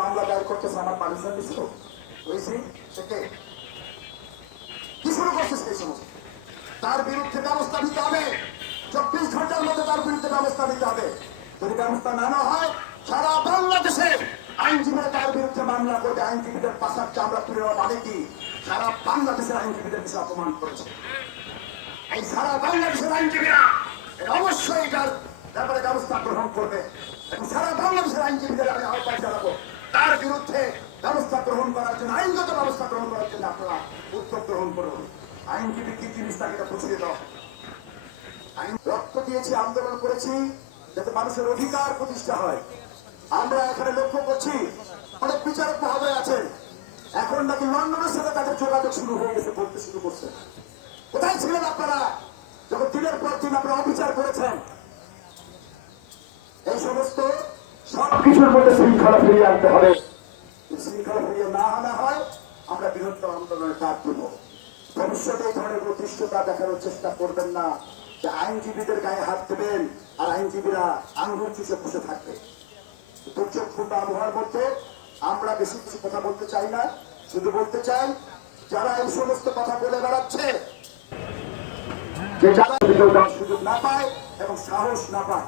মামলা দায়ের করতেছে আমার পারমিশন দিছিল হয়েছি? থেকে কি শুরু করছিস এই সমস্ত? তার বিরুদ্ধে ব্যবস্থা নিতে হবে। চব্বিশ ঘণ্টার মধ্যে তার বিরুদ্ধে ব্যবস্থা নিতে হবে। যদি ব্যবস্থা না নেওয়া হয়, সারা বাংলাদেশে আইনজীবীরা তার বিরুদ্ধে মামলা করবে। আইনজীবীদের পাশার চামড়া তুলে নেওয়া মানে কি? সারা বাংলাদেশের আইনজীবীদের বিষয়ে অপমান করেছে। এই সারা বাংলাদেশের আইনজীবীরা অবশ্যই এটার ব্যাপারে ব্যবস্থা গ্রহণ করবে। এবং সারা বাংলাদেশের আইনজীবীদের আমি আহ্বান তার ব্যবস্থা গ্রহণ করার জন্য, আইনগত ব্যবস্থা গ্রহণ করার জন্য আপনারা উদ্যোগ গ্রহণ করুন। আইনজীবী কি জিনিস তাকে দাও আইন রক্ত দিয়েছি আন্দোলন করেছি, যাতে মানুষের অধিকার প্রতিষ্ঠা হয়। আমরা এখানে লক্ষ্য করছি, অনেক বিচারক মহোদয় আছেন। এখন নাকি লন্ডনের সাথে তাদের যোগাযোগ শুরু হয়ে গেছে, বলতে শুরু করছে। কোথায় ছিলেন আপনারা? যখন দিনের পর দিন আপনারা অবিচার করেছেন। এই সমস্ত সব কিছুর মধ্যে শৃঙ্খলা ফিরিয়ে আনতে হবে। আমরা বৃহত্তর আন্দোলনের ডাক দেব ভবিষ্যতে ধরনের প্রতিষ্ঠতা দেখানোর চেষ্টা করবেন না যে আইনজীবীদের গায়ে হাত দেবেন আর আইনজীবীরা আঙ্গুল চুষে বসে থাকবে। দুর্যোগপূর্ণ আবহাওয়ার মধ্যে আমরা বেশি কিছু কথা বলতে চাই না, শুধু বলতে চাই, যারা এই সমস্ত কথা বলে বেড়াচ্ছে, যে যারা সুযোগ না পায় এবং সাহস না পায়